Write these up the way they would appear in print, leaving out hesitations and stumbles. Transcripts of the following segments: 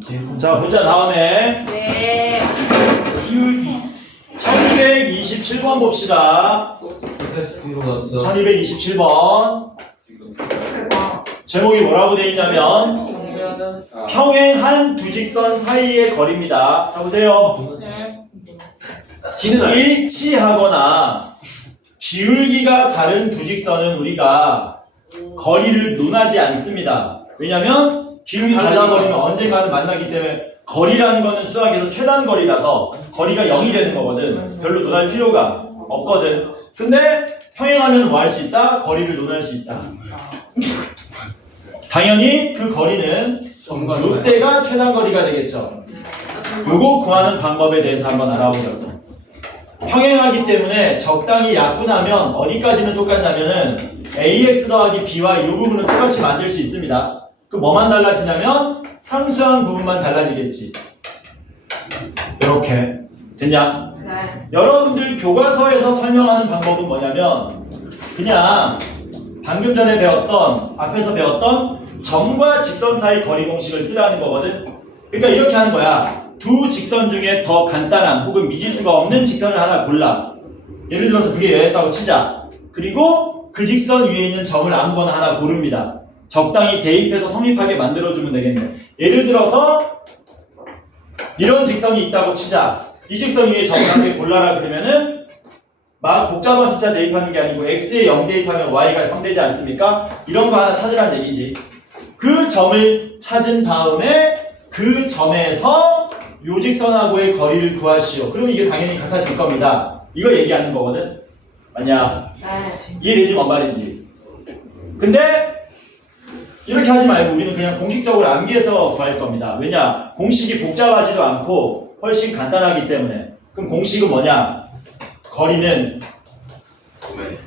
자, 보자. 다음에 네. 기울기 1227번 봅시다. 1227번 제목이 뭐라고 되어 있냐면 평행한 두 직선 사이의 거리입니다. 자, 보세요. 일치하거나 기울기가 다른 두 직선은 우리가 거리를 논하지 않습니다. 왜냐하면 기울기 달라버리면 언젠가는 만나기 때문에 거리라는 거는 수학에서 최단 거리라서 거리가 0이 되는 거거든. 별로 논할 필요가 없거든. 근데 평행하면 뭐 할 수 있다? 거리를 논할 수 있다. 당연히 그 거리는 요때가 최단 거리가 되겠죠. 요거 구하는 방법에 대해서 한번 알아보자고. 평행하기 때문에 적당히 약분하면 어디까지는 똑같냐면은 ax 더하기 b와 이 부분은 똑같이 만들 수 있습니다. 그 뭐만 달라지냐면 상수항 부분만 달라지겠지. 이렇게 됐냐? 네. 여러분들 교과서에서 설명하는 방법은 뭐냐면 그냥 방금 전에 배웠던 앞에서 배웠던 점과 직선 사이 거리 공식을 쓰라는 거거든. 그러니까 이렇게 하는 거야. 두 직선 중에 더 간단한 혹은 미지수가 없는 직선을 하나 골라. 예를 들어서 그게 얘였다고 치자. 그리고 그 직선 위에 있는 점을 아무거나 하나 고릅니다. 적당히 대입해서 성립하게 만들어주면 되겠네. 예를 들어서 이런 직선이 있다고 치자. 이 직선 위에 점을 한 개 골라라 그러면은 막 복잡한 숫자 대입하는 게 아니고 x에 0 대입하면 y가 0 되지 않습니까? 이런 거 하나 찾으라는 얘기지. 그 점을 찾은 다음에 그 점에서 요 직선하고의 거리를 구하시오. 그러면 이게 당연히 같아질 겁니다. 이거 얘기하는 거거든. 맞냐? 네. 이해되지 뭔 말인지. 근데 이렇게 하지 말고 우리는 그냥 공식적으로 암기해서 구할 겁니다. 왜냐? 공식이 복잡하지도 않고 훨씬 간단하기 때문에. 그럼 공식은 뭐냐? 거리는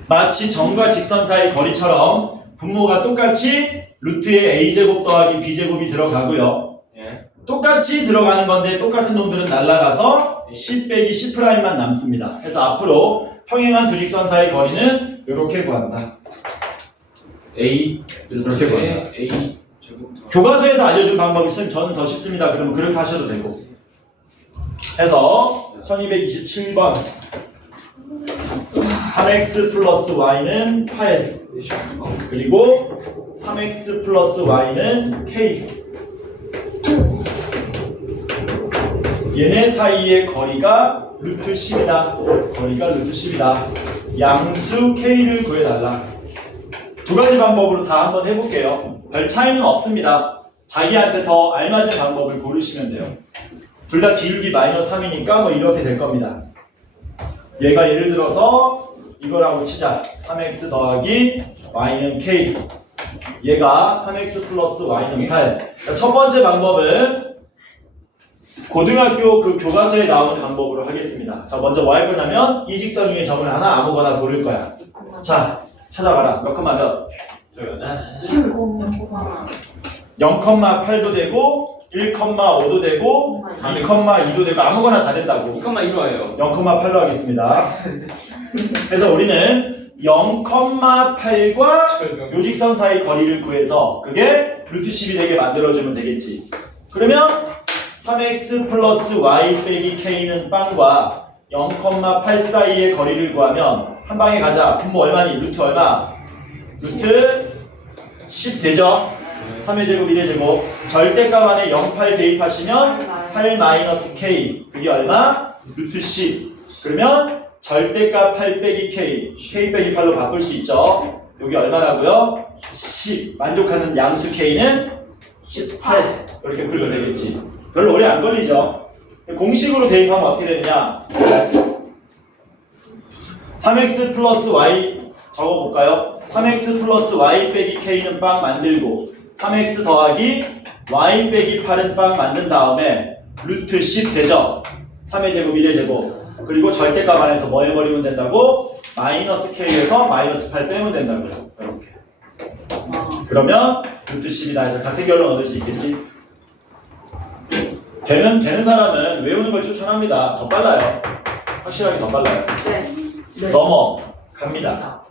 마치 점과 직선 사이 거리처럼 분모가 똑같이 루트에 a제곱 더하기 b제곱이 들어가고요. 똑같이 들어가는 건데 똑같은 놈들은 날아가서 10 빼기 10'만 남습니다. 그래서 앞으로 평행한 두 직선 사이 거리는 이렇게 구한다. A 이렇게 구한다. A 제곱 교과서에서 알려준 방법이 있으면 저는 더 쉽습니다. 그러면 그렇게 하셔도 되고. 해서 1227번 3x 플러스 y는 8 그리고 3x 플러스 y는 k 얘네 사이의 거리가 루트 10이다. 거리가 루트 10이다. 양수 k를 구해달라. 두 가지 방법으로 다 한번 해볼게요. 별 차이는 없습니다. 자기한테 더 알맞은 방법을 고르시면 돼요. 둘 다 기울기 마이너스 3이니까 뭐 이렇게 될 겁니다. 얘가 예를 들어서 이거라고 치자. 3x 더하기 y는 k. 얘가 3x 플러스 y는 8. 첫 번째 방법은 고등학교 그 교과서에 나오는 방법으로 하겠습니다. 자, 먼저 뭐 할 거냐면 이 직선 위에 점을 하나 아무거나 고를 거야. 자, 찾아봐라. 몇 컴마 몇? 0,8도 되고 1,5도 되고 2,2도 되고 아무거나 다 된다고. 2,1로예요. 0,8로 하겠습니다. 그래서 우리는 0,8과 요직선 사이 거리를 구해서 그게 루트 10이 되게 만들어주면 되겠지. 그러면 3x 플러스 y 빼기 k는 빵과 0,8 사이의 거리를 구하면 한 방에 가자. 분모 얼마니? 루트 얼마? 루트 10 되죠? 3의 제곱 1의 제곱 절대값 안에 0,8 대입하시면 8 마이너스 k 그게 얼마? 루트 10 그러면 절대값 8 빼기 k 빼기 8로 바꿀 수 있죠. 여기 얼마라고요? 10 만족하는 양수 k는 18 이렇게 풀면 되겠지. 별로 오래 안 걸리죠. 공식으로 대입하면 어떻게 되느냐? 3x 플러스 y 적어볼까요? 3x 플러스 y 빼기 k는 빵 만들고 3x 더하기 y 빼기 8은 빵 만든 다음에 루트 10 되죠? 3의 제곱 1의 제곱 그리고 절대값 안에서 뭐 해버리면 된다고? 마이너스 k에서 마이너스 8 빼면 된다고요. 이렇게. 그러면 루트 10이다 해서 같은 결론 얻을 수 있겠지? 되는 사람은 외우는 걸 추천합니다. 더 빨라요. 확실하게 더 빨라요. 네. 넘어갑니다.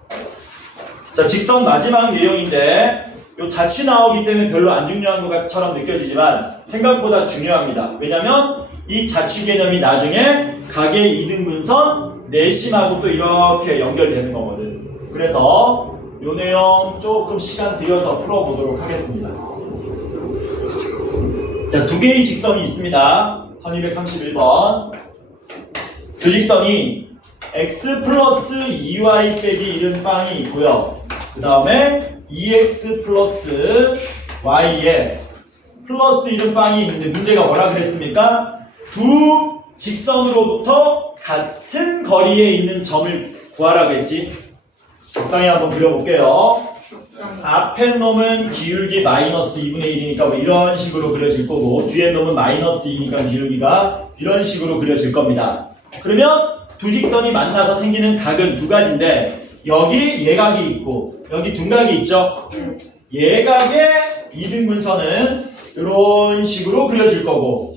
자, 직선 마지막 내용인데 요 자취 나오기 때문에 별로 안 중요한 것처럼 느껴지지만 생각보다 중요합니다. 왜냐면 이 자취 개념이 나중에 가계 이등분선 내심하고 또 이렇게 연결되는 거거든. 그래서 요 내용 조금 시간 들여서 풀어보도록 하겠습니다. 자, 두 개의 직선이 있습니다. 1231번. 두 직선이 x 플러스 2y 빼기 1은 빵이 있고요. 그 다음에 2x 플러스 y에 플러스 1은 빵이 있는데 문제가 뭐라 그랬습니까? 두 직선으로부터 같은 거리에 있는 점을 구하라 그랬지. 적당히 한번 그려볼게요. 앞에 놈은 기울기 마이너스 2분의 1이니까 뭐 이런 식으로 그려질 거고 뒤에 놈은 마이너스 2니까 기울기가 이런 식으로 그려질 겁니다. 그러면 두 직선이 만나서 생기는 각은 두 가지인데 여기 예각이 있고 여기 둔각이 있죠. 예각의 이등분선은 이런 식으로 그려질 거고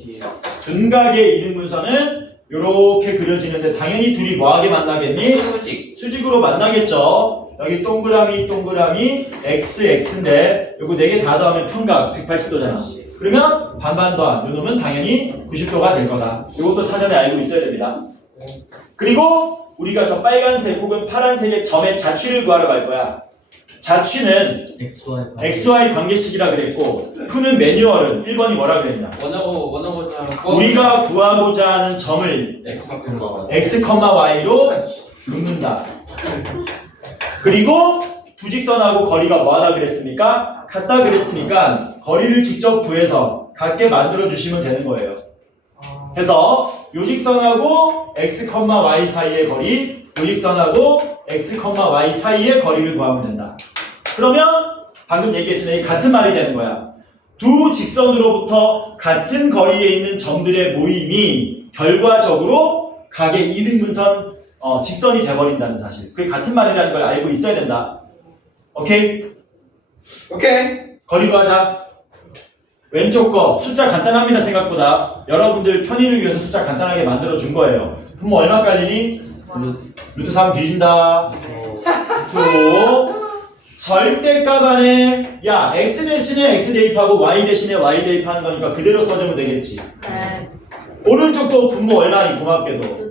둔각의 이등분선은 이렇게 그려지는데 당연히 둘이 뭐하게 만나겠니? 수직으로 만나겠죠. 여기 동그라미 x x인데 요거 4개 다 더하면 평각 180도잖아. 그러면 반반 더한 요 놈은 당연히 90도가 될 거다. 이것도 사전에 알고 있어야 됩니다. 그리고 우리가 저 빨간색 혹은 파란색의 점의 자취를 구하러 갈 거야. 자취는 XY 관계식이라 그랬고 푸는 매뉴얼은 1번이 뭐라 그랬냐? 우리가 구하고자 하는 점을 x, y로 긋는다. 그리고 두 직선하고 거리가 뭐하다 그랬습니까? 같다 그랬으니까 거리를 직접 구해서 같게 만들어 주시면 되는 거예요. 그래서 요 직선하고 x, y 사이의 거리, 요 직선하고 x, y 사이의 거리를 구하면 된다. 그러면 방금 얘기했지만 같은 말이 되는 거야. 두 직선으로부터 같은 거리에 있는 점들의 모임이 결과적으로 각의 이등분선 직선이 돼버린다는 사실. 그게 같은 말이라는 걸 알고 있어야 된다. 오케이? 거리 구하자. 왼쪽 거 숫자 간단합니다. 생각보다 여러분들 편의를 위해서 숫자 간단하게 만들어 준 거예요. 분모 얼마 깔리니? 루트 3 뒤진다. 루트 절대값 안에 야 x 대신에 x 대입하고 y 대신에 y 대입하는 거니까 그대로 써주면 되겠지. 네. 오른쪽도 분모 얼마니? 고맙게도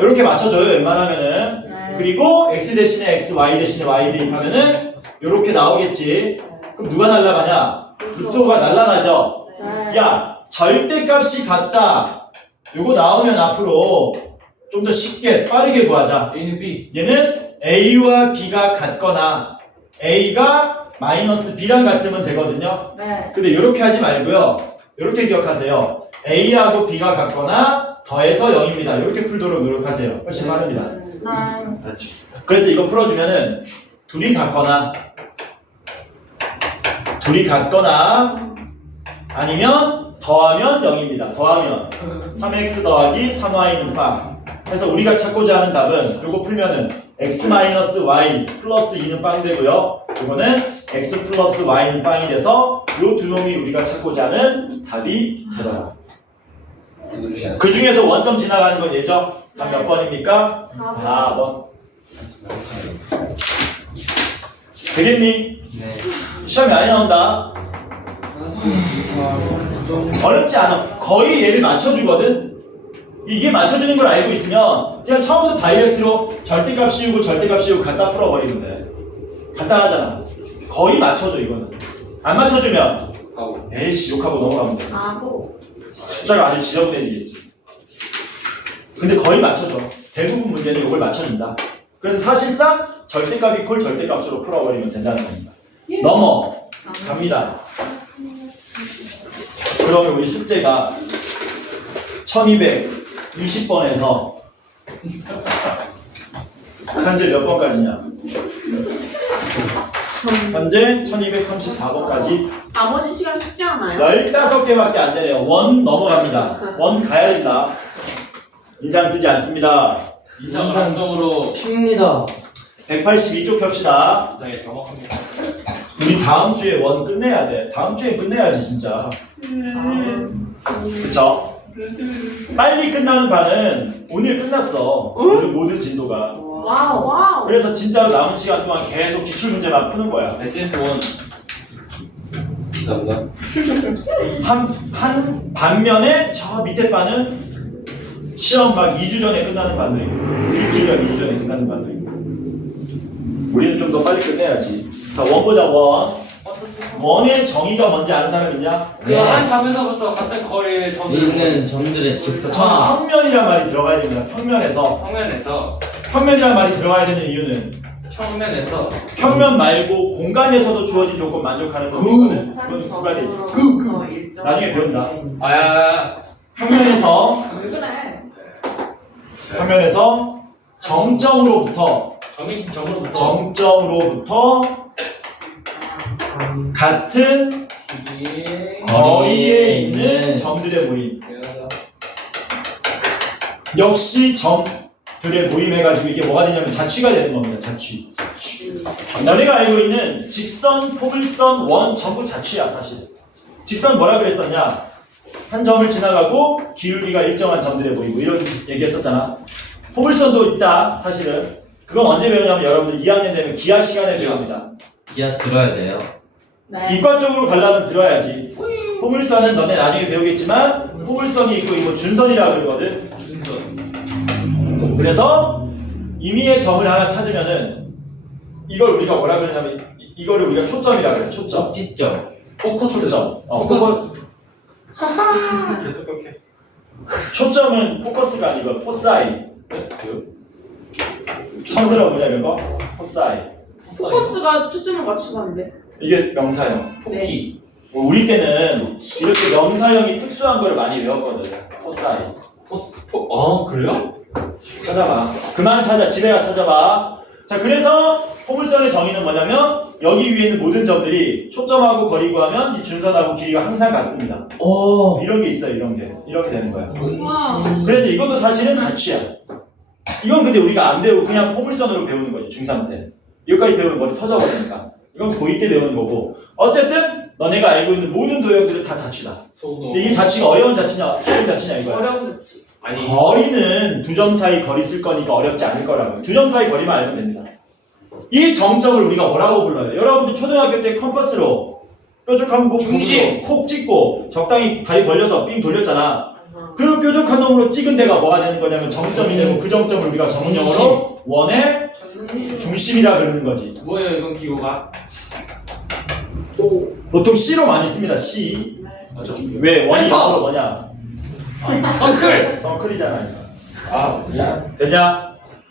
이렇게 맞춰줘요 웬만하면은. 네. 그리고 x 대신에 x, y 대신에 y 대입하면은 이렇게 나오겠지. 그럼 누가 날라가냐? 루트가 날라가죠. 네. 야 절대값이 같다. 요거 나오면 앞으로 좀 더 쉽게 빠르게 구하자. 얘는 a와 b가 같거나 a가 마이너스 b랑 같으면 되거든요. 네. 근데 이렇게 하지 말고요. 이렇게 기억하세요. a하고 b가 같거나 더해서 0입니다. 이렇게 풀도록 노력하세요. 훨씬 빠릅니다. 그래서 이거 풀어주면은 둘이 같거나 아니면 더하면 0입니다. 더하면 3x 더하기 3y는 빵. 그래서 우리가 찾고자 하는 답은 요거 풀면은 x-y 플러스 2는 빵 되고요. 이거는 x 플러스 y는 빵이 돼서 요 두 놈이 우리가 찾고자 하는 답이 되더라. 그 중에서 원점 지나가는 건 얘죠? 답 몇 번입니까? 4번. 되겠니? 시험이 많이 나온다. 어렵지 않아. 거의 얘를 맞춰주거든. 이게 맞춰주는 걸 알고 있으면 그냥 처음부터 다이렉트로 절대값 씌우고 갖다 풀어버리면 돼. 간단하잖아. 거의 맞춰줘 이거는. 안 맞춰주면 에이씨 욕하고 넘어가면 돼. 숫자가 아주 지저분해지겠지. 근데 거의 맞춰줘. 대부분 문제는 이걸 맞춰준다. 그래서 사실상 절대값 이퀄 절대값으로 풀어버리면 된다는 겁니다. 넘어갑니다. 그러면 우리 숙제가 1260번에서 현재 몇 번까지냐? 현재 1234번까지 나머지 시간 쉽지 않아요? 15개밖에 안 되네요. 원 넘어갑니다. 원 가야 된다. 인상 쓰지 않습니다. 인상 감성으로 핍니다. 182쪽 펴시다. 굉장히 정확합니다. 우리 다음 주에 원 끝내야 돼. 다음 주에 끝내야지 진짜. 그쵸? 빨리 끝나는 반은 오늘 끝났어. 모든 진도가. 와우. 그래서 진짜로 남은 시간 동안 계속 기출문제만 푸는 거야. SS1 감사합니다. 한 반면에 저 밑에 반은 시험 막 2주 전에 끝나는 반들이고 1주 전, 2주 전에 끝나는 반들이고 우리는 좀 더 빨리 끝내야지. 자, 원 보자, 원. 원의 정의가 뭔지 아는 사람 있냐? 그 한 점에서부터 같은 거리의 점을 있는 점들의 자, 저는 집합. 평면이란 말이 들어가야 됩니다. 평면에서. 평면이란 말이 들어가야 되는 이유는 평면에서 평면 말고 공간에서도 주어진 조건 만족하는 거거든. 그건 구가 되지. 나중에 배운다. 아야 평면에서 왜 그래? 평면에서 정점으로부터 같은 거리에 있는 점들의 모임. 역시 점들의 모임 해가지고 이게 뭐가 되냐면 자취가 되는 겁니다. 자취. 너네가 알고 있는 직선, 포물선, 원 전부 자취야 사실. 직선 뭐라 그랬었냐? 한 점을 지나가고 기울기가 일정한 점들의 모임 뭐 이런 얘기했었잖아. 포물선도 있다 사실은. 그건 언제 배우냐면 여러분들 2학년 되면 기하 시간에 배웁니다. 기아 들어야 돼요. 네. 이과 쪽으로 가려면 들어야지. 포물선은 너네 나중에 배우겠지만 포물선이 있고 이거 준선이라 그러거든. 그래서 임의의 점을 하나 찾으면은 이걸 우리가 뭐라 그러냐면 이거를 우리가 초점이라 그래. 초점. 꼭지점. 초점. 포커스. 초점은 포커스가 아니고 포사이. 처음 들어보자 이거. 포사이. 포커스가 초점을 맞추는데. 이게 명사형. 포키. 우리 때는 이렇게 명사형이 특수한 걸 많이 외웠거든. 포사이. 그래요? 찾아봐. 그만 찾아. 집에 가서 찾아봐. 자, 그래서 포물선의 정의는 뭐냐면 여기 위에 있는 모든 점들이 초점하고 거리 구하면 이 준선하고 길이가 항상 같습니다. 오. 이런 게 있어요. 이런 게. 이렇게 되는 거야. 와. 그래서 이것도 사실은 자취야. 이건 근데 우리가 안 배우고 그냥 포물선으로 배우는 거지. 중3 때. 여기까지 배우면 머리 터져버리니까. 이건 고2 때 배우는 거고. 어쨌든 너네가 알고 있는 모든 도형들은 다 자취다. 근데 이게 자취가 어려운 자취냐 쉬운 자취냐 이거야. 어려운 자취. 아니 거리는 두 점 사이 거리 쓸 거니까 어렵지 않을 거라고. 두 점 사이 거리만 알면 됩니다. 이 정점을 우리가 뭐라고 불러요? 여러분들 초등학교 때 컴퍼스로 뾰족한 거 중심. 콕 찍고 적당히 다리 벌려서 삥 돌렸잖아. 그 뾰족한 놈으로 찍은 데가 뭐가 되는 거냐면 정점이 되고 그 정점을 우리가 정문형으로 원의 중심이라 그러는 거지. 뭐예요 이건 기호가? 보통 C로 많이 씁니다. C. 왜? 원이 센터. 영어로 뭐냐? 서클. 서클이잖아. 되냐?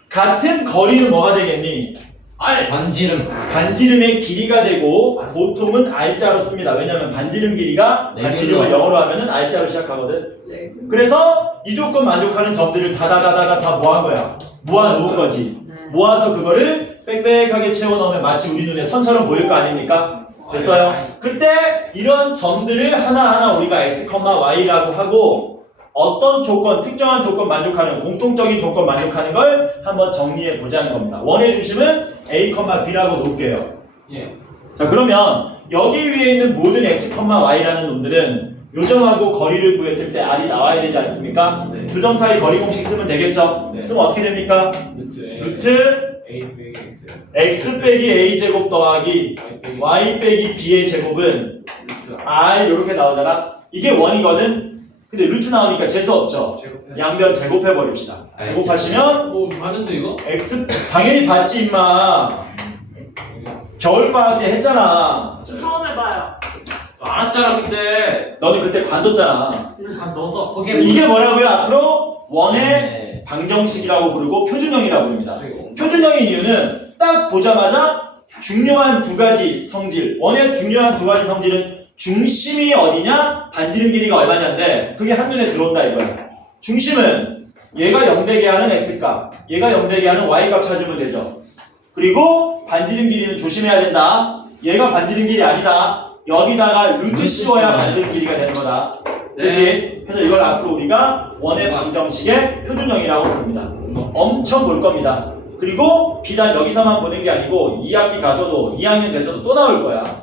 같은 거리는 뭐가 되겠니? 알. 반지름. 반지름의 길이가 되고 보통은 R자로 씁니다. 왜냐면 반지름 길이가 네, 반지름을 길러. 영어로 하면은 R자로 시작하거든. 네. 그래서 이 조건 만족하는 점들을 다 모은 거야. 모아 놓은 거지. 모아서 그거를 빽빽하게 채워 넣으면 마치 우리 눈에 선처럼 보일 거 아닙니까? 됐어요? 그때 이런 점들을 하나하나 우리가 x, y라고 하고 어떤 조건, 특정한 조건 만족하는 공통적인 조건 만족하는 걸 한번 정리해 보자는 겁니다. 원의 중심은 a, b라고 놓을게요. 예. 자, 그러면 여기 위에 있는 모든 x, y라는 놈들은 요점하고 거리를 구했을 때 r이 나와야 되지 않습니까? 네. 두 점 사이 거리 공식 쓰면 되겠죠? 네. 쓰면 어떻게 됩니까? 루트 A 빼기 X. x 빼기 a 제곱 더하기 y 빼기 b의 제곱은 r 이렇게 나오잖아. 이게 원이거든. 근데 루트 나오니까 재수 없죠. 양변 제곱해 버립시다. 제곱하시면 뭐 봤는데 이거? x 당연히 봤지 임마. 겨울방학 때 했잖아. 저 처음 해봐요. 알았잖아 근데. 너는 그때 관뒀잖아. 간 넣었어. 거기에 이게 뭐라고요? 앞으로 원의 네. 방정식이라고 부르고 표준형이라고 부릅니다. 표준형인 이유는 딱 보자마자 중요한 두 가지 성질, 원의 중요한 두 가지 성질은 중심이 어디냐, 반지름 길이가 얼마냐인데 그게 한눈에 들어온다 이거야. 중심은 얘가 0되게 하는 x값, 얘가 0되게 하는 y값 찾으면 되죠. 그리고 반지름 길이는 조심해야 된다. 얘가 반지름 길이 아니다. 여기다가 루트 씌워야 반지름 길이가 되는 거다. 그치? 그래서 이걸 앞으로 우리가 원의 방정식의 표준형이라고 부릅니다. 엄청 볼 겁니다. 그리고 비단 여기서만 보는 게 아니고 2학기 가서도 2학년 돼서도 또 나올 거야.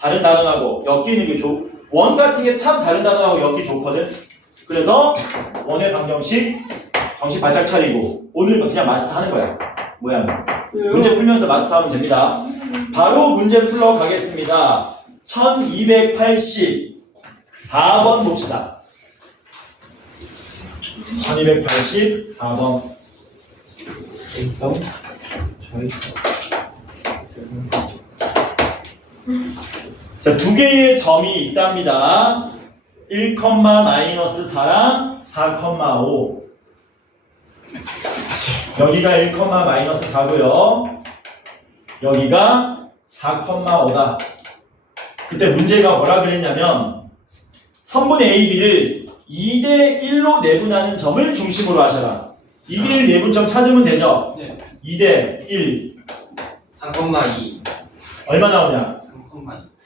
다른 단어하고 엮이는 게 원 같은 게 참 다른 단어하고 엮기 좋거든. 그래서 원의 방정식 정신 바짝 차리고 오늘 그냥 마스터 하는 거야. 모양. 문제 풀면서 마스터하면 됩니다. 바로 문제 풀러 가겠습니다. 1284번 봅시다. 1284번. 자, 두 개의 점이 있답니다. 1,-4랑 4,5. 여기가 1,-4고요. 여기가 4,5다. 그때 문제가 뭐라 그랬냐면 선분 AB를 2대1로 내분하는 점을 중심으로 하셔라. 2대1 내분점 찾으면 되죠? 네. 2대1 3,2. 얼마 나오냐?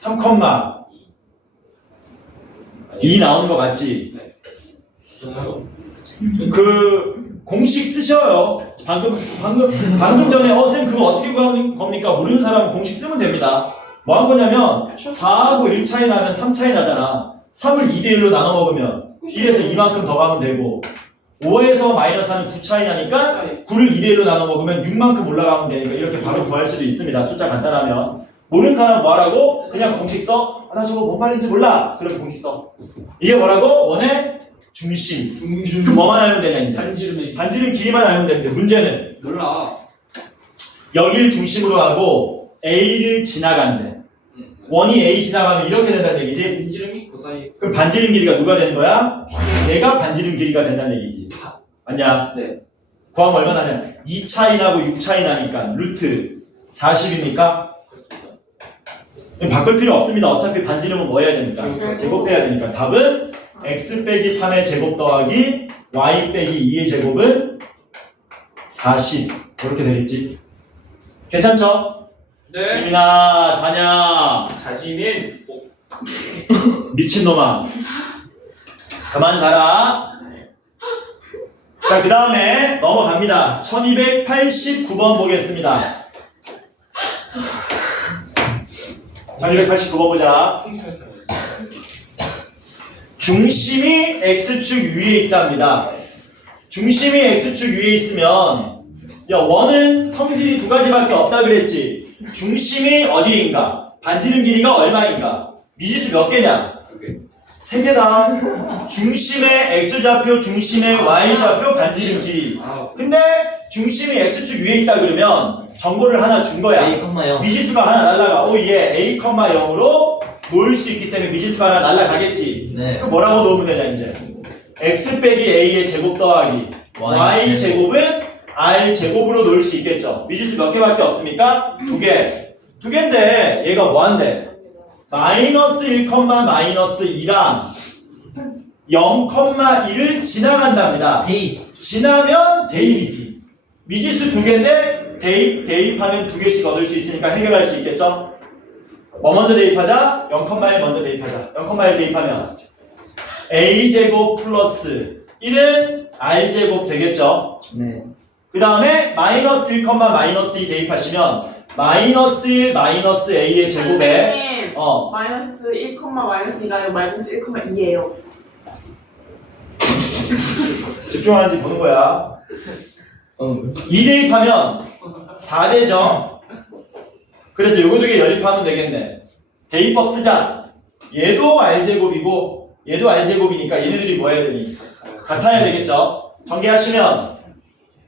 3,2. 3,2 나오는 거 맞지? 네. 저는 그 공식 쓰셔요. 방금 전에 쌤 그거 어떻게 구하는 겁니까? 모르는 사람은 공식 쓰면 됩니다. 뭐 한 거냐면 4하고 1 차이 나면 3 차이 나잖아. 3을 2대1로 나눠 먹으면 1에서 2만큼 더 가면 되고 5에서 마이너스 하면 9 차이 나니까 9를 2대1로 나눠 먹으면 6만큼 올라가면 되니까 이렇게 바로 구할 수도 있습니다. 숫자 간단하면. 모르는 사람 뭐하라고? 그냥 공식 써. 나 저거 뭔 말인지 몰라. 그럼 공식 써. 이게 뭐라고? 원의 중심. 그럼 뭐만 알면 되냐 이제. 반지름의 반지름 길이만 알면 되는데 문제는 몰라. 여기를 중심으로 하고 A를 지나간대. 원이 A 지나가면 이렇게 된다는 얘기지. 반지름이 그 사이. 그럼 반지름 길이가 누가 되는 거야? 얘가 반지름 길이가 된다는 얘기지. 맞냐? 네. 구하면 얼마 나냐? 2 차이 나고 6 차이 나니까 루트 40이니까 바꿀 필요 없습니다. 어차피 반지름은 뭐 해야 됩니까? 제곱해야 되니까. 답은 x 빼기 3의 제곱 더하기 y 빼기 2의 제곱은 40 이렇게 되겠지. 괜찮죠? 네. 지민아 자냐 자지민. 미친놈아 그만 자라. 자, 그 다음에 넘어갑니다. 1289번 보겠습니다. 1289번 보자. 중심이 x축 위에 있답니다. 중심이 x축 위에 있으면 야, 원은 성질이 두 가지밖에 없다 그랬지. 중심이 어디인가? 반지름 길이가 얼마인가? 미지수 몇 개냐? 3개다. 중심의 x좌표, 중심의 y좌표, 반지름 길이. 근데 중심이 x축 위에 있다 그러면 정보를 하나 준 거야. A, 0. 미지수가 하나 날라가. 오, 얘 a, 0으로 놓을 수 있기 때문에 미지수가 하나 날라가겠지. 네. 그럼 뭐라고 놓으면 되냐 이제? x 빼기 a의 제곱 더하기 y 제곱은 r 제곱으로 놓을 수 있겠죠. 미지수 몇 개밖에 없습니까? 2개. 2개인데 얘가 뭐한대? 마이너스 1, 마이너스 2랑 0,1을 지나간답니다. 대입. 지나면 대입이지. 미지수 2개인데 대입하면 2개씩 얻을 수 있으니까 해결할 수 있겠죠? 뭐 먼저 대입하자? 0,1 먼저 대입하자. 0,1 대입하면 a제곱 플러스 1은 r제곱 되겠죠? 네. 그 다음에 마이너스 1, 마이너스 2 대입하시면 마이너스 1, 마이너스 a의 제곱에 선생님, 마이너스 1, 마이너스 2가 아니라 마이너스 1,2예요. 집중하는지 보는 거야. 2 대입하면 4대죠. 그래서 요거 2개 연립하면 되겠네. 대입법 쓰자. 얘도 r제곱이고 얘도 r제곱이니까 얘네들이 뭐 해야 되니? 같아야 되겠죠. 전개하시면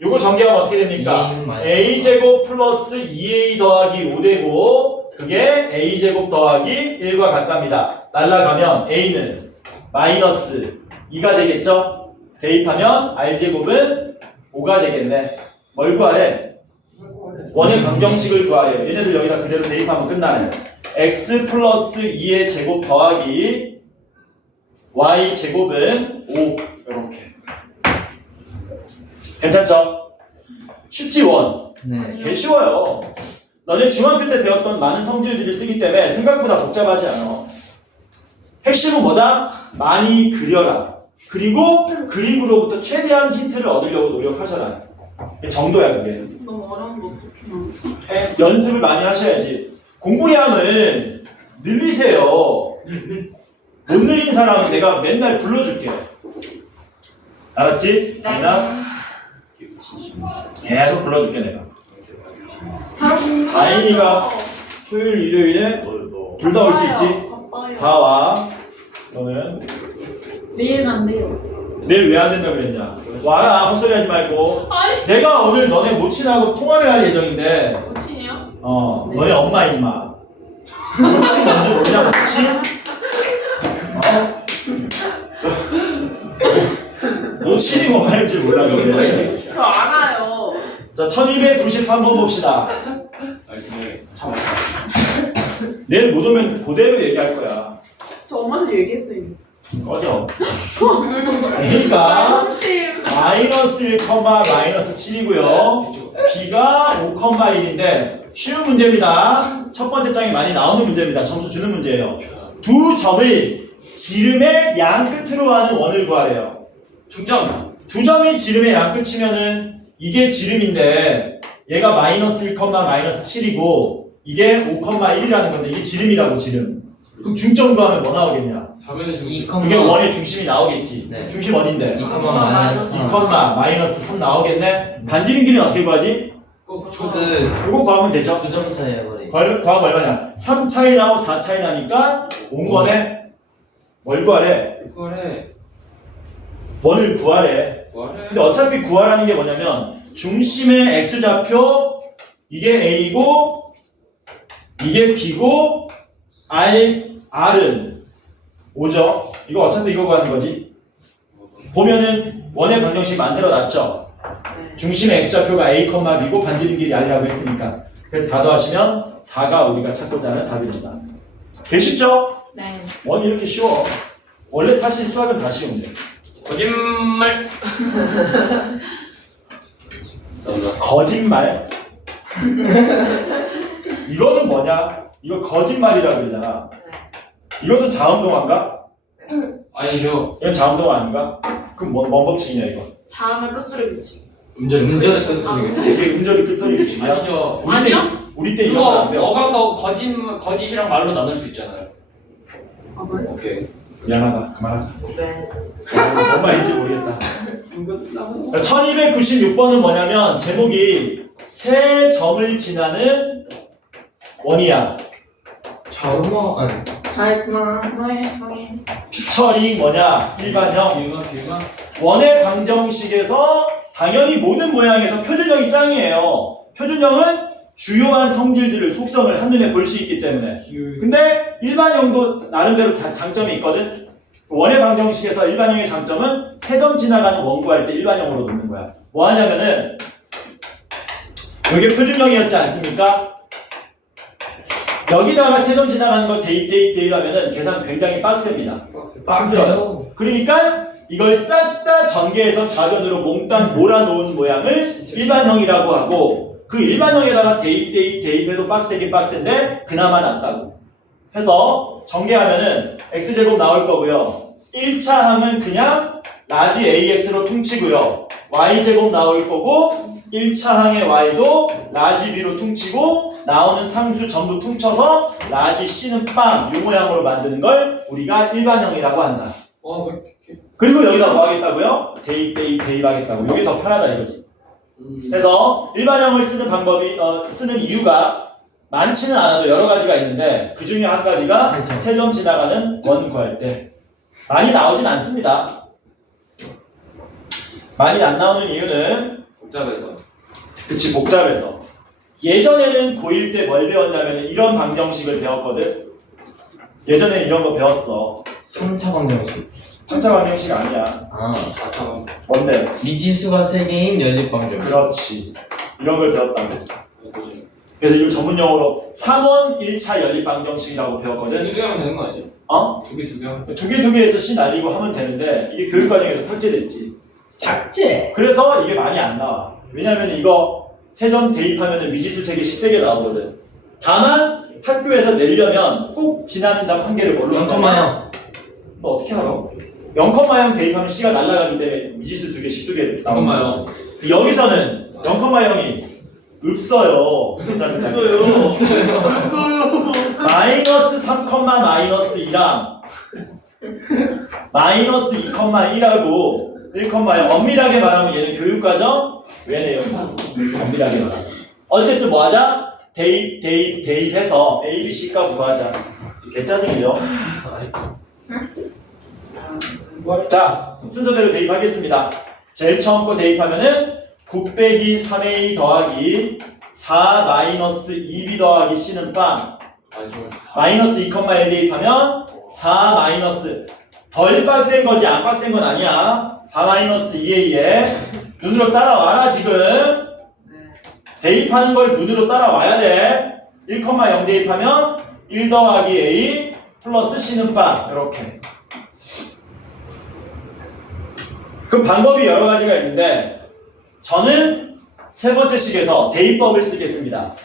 요거 전개하면 어떻게 됩니까? a제곱 플러스 2a 더하기 5되고 그게 a제곱 더하기 1과 같답니다. 날라가면 a는 마이너스 2가 되겠죠? 대입하면 r제곱은 5가 되겠네. 뭘 구하래? 원의 방정식을 구하래. 얘네들 여기다 그대로 대입하면 끝나네. x 플러스 2의 제곱 더하기 y 제곱은 5 이렇게. 괜찮죠? 쉽지 원. 네. 개 쉬워요. 너네 중학교 때 배웠던 많은 성질들을 쓰기 때문에 생각보다 복잡하지 않아. 핵심은 뭐다? 많이 그려라. 그리고 그림으로부터 최대한 힌트를 얻으려고 노력하셔라. 그 정도야 그게. 너무 어려운 거 어떡해. 연습을 많이 하셔야지. 공부량을 늘리세요. 못 늘린 사람은 내가 맨날 불러줄게. 알았지? 아니나? 계속 불러줄게 내가. 다인이가 토요일, 일요일에 둘 다 올 수 있지? 다 와. 너는 내일은 안 돼요. 내일 왜 안 된다 그랬냐? 와라 헛소리하지 말고. 아니. 내가 오늘 너네 모친하고 통화를 할 예정인데. 모친이요? 어, 네. 너네 엄마 임마. 모친 뭔지 모르냐 모친? 모친이 뭐 말인지 몰라 그래. 저 알아요. 자, 1293번 봅시다. 알지. 참. 내일 못 오면 그대로 얘기할 거야. 저 엄마한테 얘기했어요. 꺼져. A가 선생님. 마이너스 1, 마이너스 7이고요. B가 5,1인데 쉬운 문제입니다. 첫 번째 장에 많이 나오는 문제입니다. 점수 주는 문제예요. 두 점을 지름의 양 끝으로 하는 원을 구하래요. 중점. 두 점이 지름의 양 끝이면은 이게 지름인데 얘가 마이너스 1, 마이너스 7이고 이게 5,1이라는 건데 이게 지름이라고 지름. 그럼 중점 구하면 뭐 나오겠냐? 4변의 중심. 2, 그게 원의 중심이 나오겠지. 네. 중심 어딘데? 2, 2, 마이너스 3. 마이너스 3 나오겠네. 반지름 길이는 어떻게 구하지? 초드 이거 구하면 되죠. 9점 차이의 거리. 구하면 얼마냐? 3 차이 나고 4 차이 나니까 온 거네. 뭘 구하래? 그거래. 원을 구하래. 뭐래? 근데 어차피 구하라는 게 뭐냐면 중심의 x좌표 이게 a고 이게 b고 r은 5죠. 이거 어차피 이거 구하는 거지. 보면은 원의 방정식 만들어 놨죠. 중심의 x좌표가 a, b고 반지름 길이 r이라고 했으니까. 그래서 다 더하시면 4가 우리가 찾고자 하는 답입니다. 되게 쉽죠? 네. 원 이렇게 쉬워. 원래 사실 수학은 다 쉬운데. 거짓말. 거짓말? 이거는 뭐냐? 이거 거짓말이라고 그러잖아. 이것도 자음동화인가? 아니죠. 이건 자음동화 아닌가? 그럼 뭔 법칙이냐 이거? 자음의 끝소리 붙이기. 음절의 끝소리겠다. 이게 음절이 끝소리 규칙이야? 아니죠. 우리 때 이런 이거 거안 배워. 어감도 거짓이랑 말로 나눌 수 있잖아요. 아, 그래? 오케이. 미안하다. 그만하자. 네. 뭔 말인지 모르겠다. 1296번은 뭐냐면 제목이 세 점을 지나는 원이야. 자음어 아니. 잘 그만해. 피처링 뭐냐? 일반형. 길마. 원의 방정식에서 당연히 모든 모양에서 표준형이 짱이에요. 표준형은 주요한 성질들을 속성을 한눈에 볼 수 있기 때문에. 근데 일반형도 나름대로 장점이 있거든. 원의 방정식에서 일반형의 장점은 세 점 지나가는 원 구할 때 일반형으로 놓는 거야. 뭐 하냐면은 이게 표준형이었지 않습니까? 여기다가 세 점 지나가는 거 대입 하면은 계산 굉장히 빡셉니다. 빡세요. 그러니까 이걸 싹 다 전개해서 좌변으로 몽땅 몰아놓은 모양을 일반형이라고 하고 그 일반형에다가 대입해도 빡세긴 빡센데 그나마 낫다고 해서 전개하면은 x제곱 나올 거고요. 1차 항은 그냥 라지 ax로 퉁치고요. y제곱 나올 거고 1차 항의 y도 라지 b로 퉁치고 나오는 상수 전부 퉁쳐서 라지 c는 빵 이 모양으로 만드는 걸 우리가 일반형이라고 한다. 그리고 여기다 뭐 하겠다고요? 대입하겠다고. 이게 더 편하다 이거지. 그래서 일반형을 쓰는 방법이 쓰는 이유가 많지는 않아도 여러 가지가 있는데 그 중에 한 가지가 그렇죠. 세 점 지나가는 원 구할 때 많이 나오진 않습니다. 많이 안 나오는 이유는 복잡해서. 그치 복잡해서 예전에는 고1 때 뭘 배웠냐면 이런 방정식을 배웠거든. 예전에 이런 거 배웠어. 3차 방정식. 3차 방정식 아니야. 아, 4차원. 뭔데? 미지수가 3개인 연립 방정식. 그렇지. 이런 걸 배웠다고. 그래서 이걸 전문용어로 3원 1차 연립 방정식이라고 배웠거든. 두개 하면 되는 거 아니에요? 어? 두 개 하면. 두 개에서 C 날리고 하면 되는데 이게 교육과정에서 설치됐지. 삭제. 그래서 이게 많이 안 나와. 왜냐면 이거 세 점 대입하면 미지수 3개씩 3개 나오거든. 다만 학교에서 내려면 꼭 지나는 점 한 개를 뭘로 0,0. 너 어떻게 알아? 0,0 대입하면 C가 날아가기 때문에 미지수 2개, 12개 나오는 거야. 여기서는 0,0이 없어요. 마이너스 3, 마이너스 2랑 마이너스 2,1하고 1,0 엄밀하게 말하면 얘는 교육과정 왜네요? 엄밀하게 말하면 어쨌든 뭐 하자? 대입해서 A, B, C 값 구하자. 개짜증이죠? 자, 순서대로 대입하겠습니다. 제일 처음 거 대입하면은 9 빼기 3a 더하기 4 마이너스 2b 더하기 c는 빵. 마이너스 2,1 대입하면 4 마이너스 덜 빡센 거지 안 빡센 건 아니야. 4 마이너스 2a에 눈으로 따라와라 지금. 대입하는 걸 눈으로 따라와야 돼. 1,0 대입하면 1 더하기 a 플러스 c는 빵. 이렇게. 그 방법이 여러 가지가 있는데 저는 세 번째 식에서 대입법을 쓰겠습니다.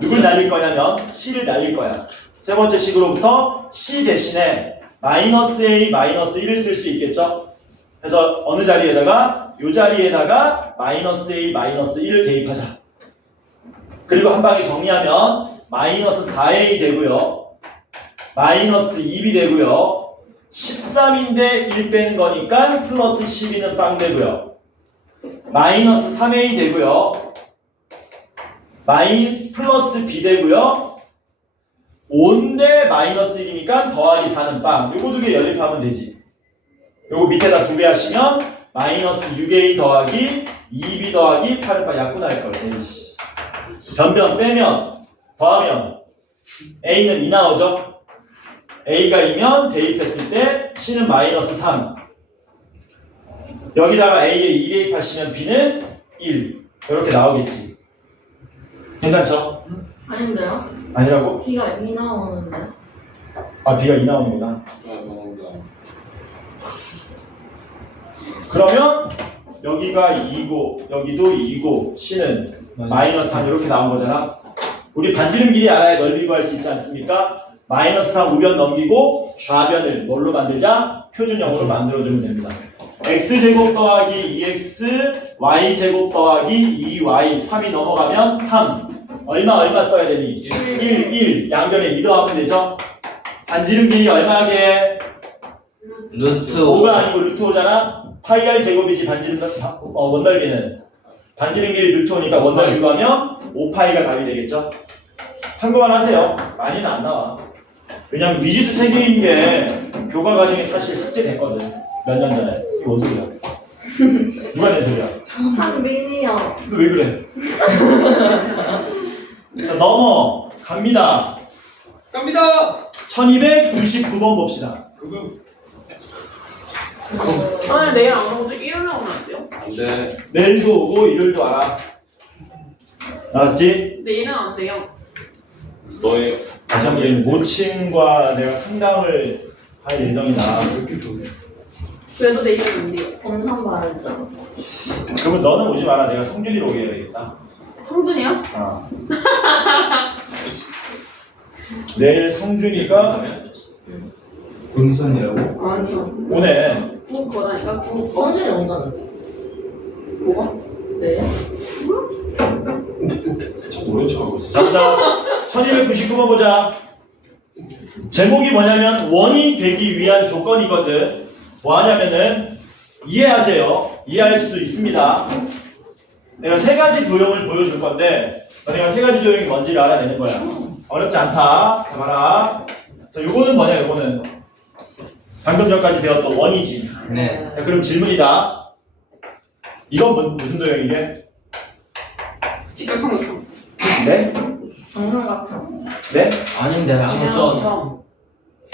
누굴 날릴 거냐면 c를 날릴 거야. 세 번째 식으로부터 c 대신에 마이너스 a 마이너스 1을 쓸 수 있겠죠. 그래서 어느 자리에다가 이 자리에다가 마이너스 a 마이너스 1을 대입하자. 그리고 한 방에 정리하면 마이너스 4a 되고요. 마이너스 2b 되고요. 13인데 1 빼는 거니까 플러스 12는 빵 되고요. 마이너스 3a 되고요. 플러스 b 되고요. 5인데 마이너스 1이니까 더하기 4는 빵. 요거 두 개 연립하면 되지. 요거 밑에다 2배 하시면 마이너스 6a 더하기 2b 더하기 8은 빵. 약분 할 걸. 에이씨. 변변 빼면 더하면 a는 2 나오죠. a가 2면 대입했을 때 c는 마이너스 3. 여기다가 a에 2 대입하시면 b는 1. 이렇게 나오겠지. 괜찮죠? 아닌데요? 아니라고? 비가 2 나오는데. 아, b가 2 나오는구나. 그러면 여기가 2고 여기도 2고 c는 마이너스 3 이렇게 나온 거잖아. 우리 반지름 길이 알아야 넓이 구할 수 있지 않습니까? 마이너스 3 우변 넘기고 좌변을 뭘로 만들자? 표준형으로 만들어주면 됩니다. x제곱 더하기 2x y제곱 더하기 2y 3이 넘어가면 3 얼마 써야 되니? 1 양변에 2 더하면 되죠? 반지름 길이 얼마게? 루트 5가 아니고 루트 5잖아? 파이 r 제곱이지 반지름 원넓이는 반지름 길이 루트 5니까 원넓이 구하면 5파이가 답이 되겠죠? 참고만 하세요. 많이는 안 나와. 왜냐면 미지수 3개인 게 교과 과정에 사실 삭제됐거든. 몇 년 전에. 이거 뭔 소리야? 누가 낸 소리야? 한빈이요. 너 왜 그래? 자, 넘어갑니다. 갑니다. 1299번 봅시다. 오늘 내일 안 오고 일요일에 오면 안 돼요? 안돼. 내일도 오고 일요일도 알아. 알았지? 내일은 안 돼요. 너의 다시 한번 모친과 내가 상담을 할 예정이다. 그래도 내일은 안 돼요. 검산 말했잖아. 그러면 너는 오지 마라. 내가 성준이로 오게 해야겠다. 성준이요? 아. 내일 성준이가 은선이라고? 아니요. 오네. 구운 거다니까 구운 거. 성준이 온다는데. 뭐가? 네. 모른 척하고 있어. 자, 1299번 보자. 제목이 뭐냐면 원이 되기 위한 조건이거든. 뭐 하냐면은 이해하세요. 이해할 수 있습니다. 내가 3가지 도형을 보여줄 건데 너네가 3가지 도형이 뭔지를 알아내는 거야. 어렵지 않다. 자, 봐라. 자, 요거는 뭐냐, 요거는. 방금 전까지 배웠던 원이지. 네. 자, 그럼 질문이다. 이건 무슨 도형이게? 직각삼각형. 네? 정삼각형. 네? 아닌데 직선.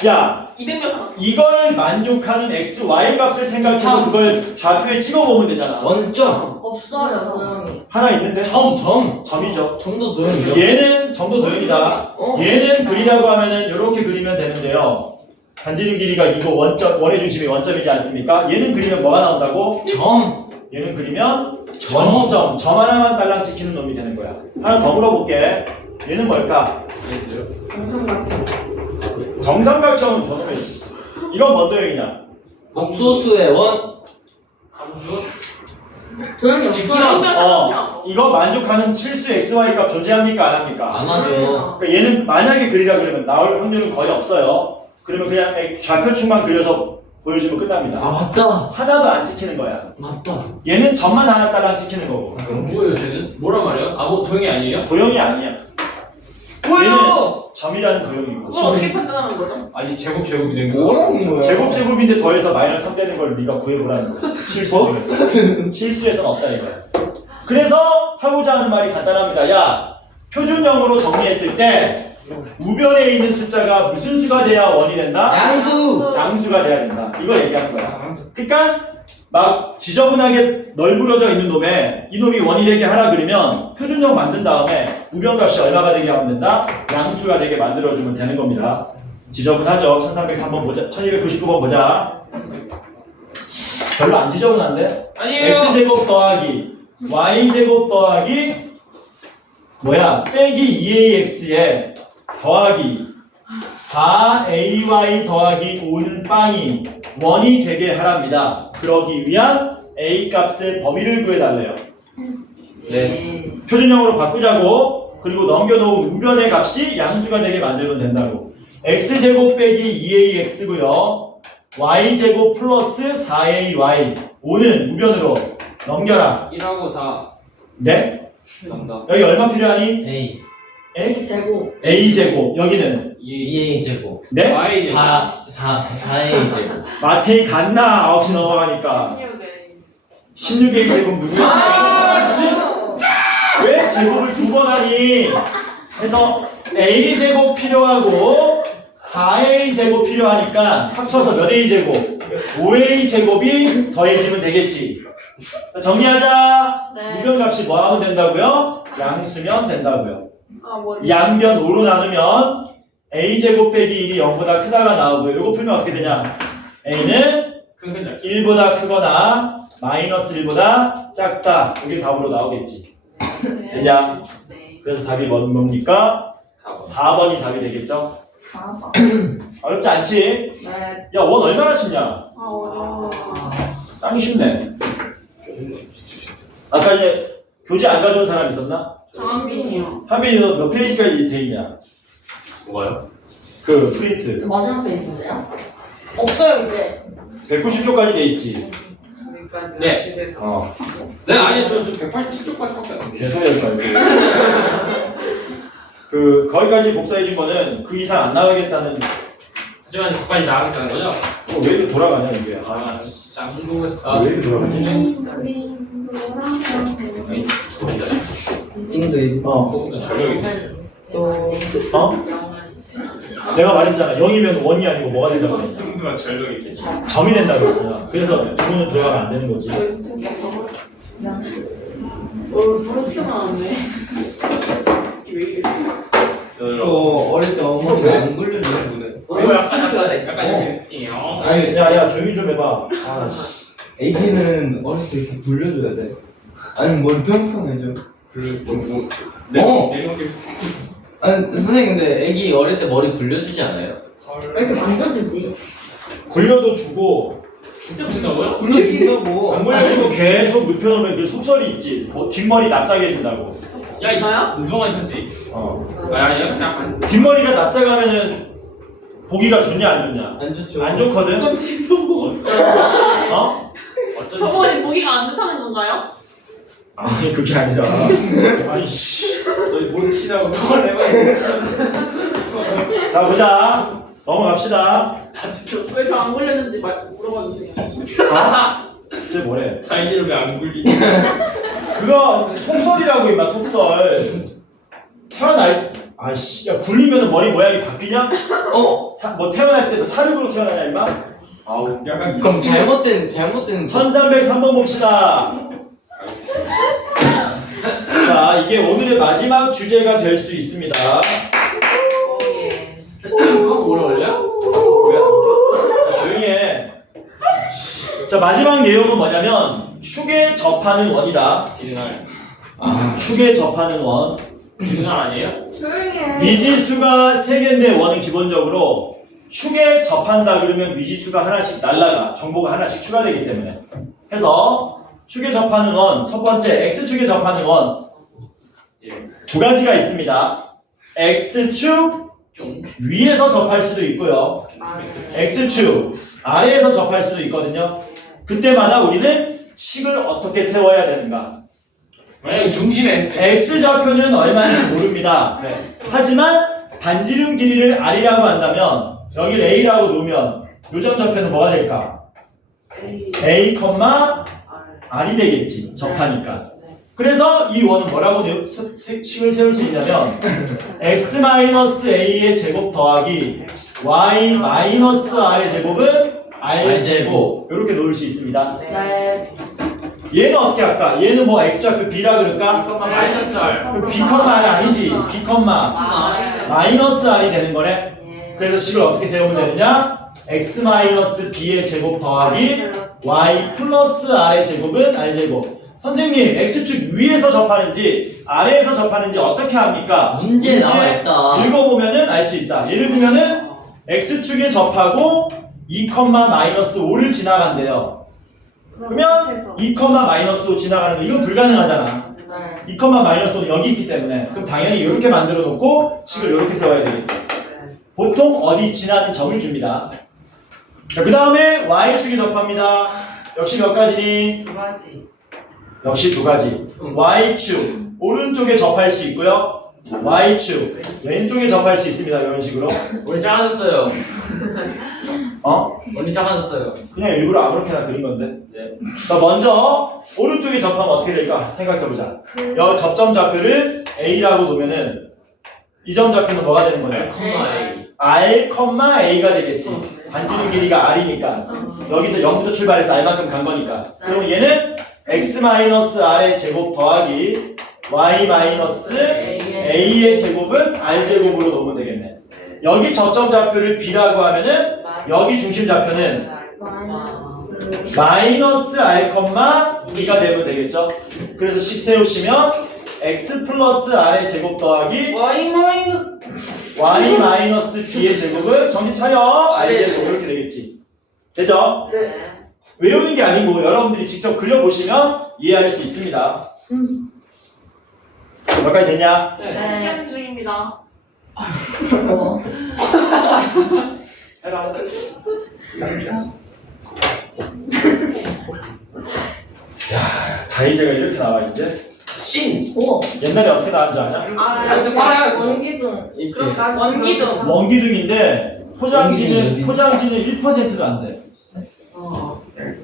야, 이등변 삼각형. 이걸 만족하는 x, y 값을 생각해서 그걸 좌표에 찍어보면 되잖아. 원점 없어요, 도형이. 하나 있는데? 점 점이죠. 점도 도형이죠. 얘는 점도 도형이다. 어. 얘는 그리라고 하면은 이렇게 그리면 되는데요. 반지름 길이가 이거 원의 중심이 원점이지 않습니까? 얘는 그리면 뭐가 나온다고? 점 얘는 그리면 점. 점 하나만 딸랑 찍히는 놈이 되는 거야. 하나 더 물어볼게. 얘는 뭘까? 정삼각형. 정삼각형은 저놈의 이건 뭔 도형이냐? 복소수의 원 도형이 없어요. 이등변 삼각형. 이거 만족하는 실수 xy 값 존재합니까? 안 합니까? 안 하죠. 그러니까 얘는 만약에 그리라 그러면 나올 확률은 거의 없어요. 그러면 그냥 좌표축만 그려서 보여주면 끝납니다. 아 맞다 하나도 안 찍히는 거야. 맞다. 얘는 점만 하나 딸랑 찍히는 거고. 그럼 뭐예요 쟤는? 뭐란 말이야? 뭐 도형이 아니에요? 도형이 아니야. 뭐예요? 점이라는 도형이고. 그걸 어떻게 판단하는 거죠? 아니 제곱이 된 뭐라는 거야? 제곱인데 더해서 마이너스 3 되는 걸 네가 구해보라는 거야. 실수 중에서. 실수에서는 없다 이거야. 그래서 하고자 하는 말이 간단합니다. 야, 표준형으로 정리했을 때 우변에 있는 숫자가 무슨 수가 돼야 원이 된다? 양수. 양수가 돼야 된다. 이거 얘기하는 거야. 그러니까 막 지저분하게 널브러져 있는 놈에 이놈이 원이 되게 하라 그러면 표준형 만든 다음에 우변값이 얼마가 되게 하면 된다? 양수가 되게 만들어주면 되는 겁니다. 지저분하죠? 1303번 보자. 1299번 보자. 별로 안 지저분한데? 아니에요. x제곱 더하기 y제곱 더하기 뭐야? 빼기 2ax에 더하기 4ay 더하기 5는 빵이 원이 되게 하랍니다. 그러기 위한 a 값의 범위를 구해달래요. 네. 표준형으로 바꾸자고. 그리고 넘겨놓은 우변의 값이 양수가 되게 만들면 된다고. x제곱 빼기 2ax고요. y제곱 플러스 4ay 5는 우변으로 넘겨라. 1하고 4 네? 정답. 여기 얼마 필요하니? A. a? 제곱. a제곱. 여기는 2A 제곱. 네? y 제곱. 4A 제곱. 마테이 갔나? 9시 넘어가니까 16A 제곱 누구야? 왜 제곱을 두 번 하니? 해서 A 제곱 필요하고 4A 제곱 필요하니까 합쳐서 몇 A 제곱? 5A 제곱이 더해지면 되겠지. 자, 정리하자. 네. 우변값이 뭐 하면 된다고요? 양수면 된다고요. 아, 뭐. 양변 5로 나누면 A 제곱 빼기 1이 0보다 크다가 나오고요. 이거 풀면 어떻게 되냐? A는 큰 글자. 1보다 크거나 마이너스 1보다 작다. 이게 답으로 나오겠지. 되냐? 그래서 답이 뭡니까? 4번. 4번이 답이 되겠죠? 4번. 어렵지 않지? 네. 야, 원 얼마나 쉽냐? 아, 어려워. 짱 쉽네. 아까 이제 교재 안 가져온 사람 있었나? 장한빈이요. 한빈이 너 몇 페이지까지 돼 있냐? 뭐가요? 그 프린트. 마지막 페이지인데요? 없어요, 이제. 190쪽까지 돼 있지. 네. 어. 네, 아니 저 187쪽까지 밖에 안 돼요. 개소리하지 말고. 그 거기까지 복사해 준 거는 그 이상 안 나가겠다는. 하지만 저까지 나가겠다는 거죠? 왜 이렇게 돌아가냐 이게. 아, 짱구했다. 왜 이렇게 돌아가지? 잉글. 전력이 어? 내가 말했잖아. 0이면 1이 아니고 뭐가 된다고 그랬어. 승수가 전력이 점이 된다고 그랬잖아. 그래서 두분은 들어가면 안 되는 거지. 부르치만 않네. 왜 이래? 어릴 때 어머니가 안 굴려주는 분은. 이거 약간 이렇게 아니, 야야 조용히 좀 해봐. AP는 어렸을 때 이렇게 굴려줘야 돼. 아니면 머리 평평해져. 어. 아니 선생님 근데 애기 어릴 때 머리 굴려주지 않아요? 왜 이렇게 만져주지? 굴려도 주고 진짜 된다고요? 굴려준다고. 안 굴려주고 계속 눕혀놓으면 그 속설이 있지. 뒷머리 납작해진다고. 야, 나요? 운동화 있었지? 어. 아, 약간 뒷머리가 납작하면은 보기가 좋냐 안 좋냐? 안 좋죠. 안 좋거든. 이건 지금 뭐. 어? 저번에 보기가 안 좋다는 건가요? 아니 그게 아니라. 아이씨. 너뭘 치라고 그걸 해봐. 자 보자. 넘어갑시다. 왜 저 안 걸렸는지 물어봐 주세요. 이제 뭐래? 다이를 왜안 굴리? 그거 속설이라고 임마 속설. 태어날 아씨 야 굴리면 머리 모양이 바뀌냐? 뭐 태어날 때 차륙으로 태어나냐 임마? 아우, 약간 그럼 잘못된 1303번 봅시다. 자 이게 오늘의 마지막 주제가 될 수 있습니다. 그거 오래 걸려요? 조용히 해. 자 마지막 내용은 뭐냐면 축에 접하는 원이다. 기능할. 축에 접하는 원. 기능할 아니에요? 조용히 해. 미지수가 3개인데 원은 기본적으로 축에 접한다 그러면 미지수가 하나씩 날라가. 정보가 하나씩 추가되기 때문에. 해서 축에 접하는 원, 첫 번째 X축에 접하는 원. 예. 두 가지가 있습니다. X축 좀. 위에서 접할 수도 있고요. X축 아래에서 접할 수도 있거든요. 그때마다 우리는 식을 어떻게 세워야 되는가. 만약에 중심에 X좌표는 얼마인지 모릅니다. 하지만 반지름 길이를 R이라고 한다면 여기를 A라고 놓으면 요점 좌표는 뭐가 될까? A, R이 되겠지. 접하니까. 그래서 이 원은 뭐라고 식을 세울 수 있냐면 x-a의 제곱 더하기 y-r의 제곱은 r제곱 이렇게 놓을 수 있습니다. 네. 얘는 어떻게 할까? 얘는 뭐 x좌표 b라 그럴까? 마이너스 R. 그럼 b, R이 아니지. b, 마이너스 r이 되는 거네. 그래서 식을 어떻게 세우면 되느냐? x-b의 제곱 더하기 y 플러스 r의 제곱은 r제곱. 선생님, x축 위에서 접하는지 아래에서 접하는지 어떻게 합니까? 문제에 나와 있다. 읽어보면은 알 수 있다. 예를 들면은 x축에 접하고 2,-5를 지나간대요. 그러면 2,-5 지나가는 거 이건 불가능하잖아. 네. 2,-5는 여기 있기 때문에 그럼 당연히 이렇게 만들어 놓고 식을 이렇게 세워야 되겠지. 보통 어디 지나는 점을 줍니다. 그 다음에 y축이 접합니다. 역시 몇 가지니? 두 가지. 역시 두 가지. y축 오른쪽에 접할 수 있고요. y축 왼쪽에 접할 수 있습니다. 이런 식으로. 원이 작아졌어요. 원이 작아졌어요. 그냥 일부러 아무렇게나 그린 건데. 네. 자, 먼저 오른쪽에 접하면 어떻게 될까? 생각해보자. 여기 접점 좌표를 A라고 놓으면은 이 점 좌표는 뭐가 되는 거냐? R, A가 되겠지. 반지름 길이가 R이니까. 여기서 0부터 출발해서 R만큼 간 거니까. 그러면 얘는 x-r의 제곱 더하기 y-a의 제곱은 r제곱으로 놓으면 되겠네. 여기 저점 좌표를 b라고 하면은 여기 중심 좌표는 마이너스 r, b가 되면 되겠죠. 그래서 식 세우시면 x 플러스 r의 제곱 더하기 y 마이너스 b의 제곱은 정신 차려 r제곱 이렇게 되겠지. 되죠? 네. 외우는 게 아니고 여러분들이 직접 그려보시면 이해할 수 있습니다. 몇 가지 됐냐? 네. 시험 중입니다. 어. 해라. 야, 다이제가 이렇게 나와 이제. 신. 오. 옛날에 어떻게 나왔는지 아냐? 아직도 빨아요. 원기둥. 이렇게. 원기둥. 원기둥인데 포장지는 1%도 안 돼.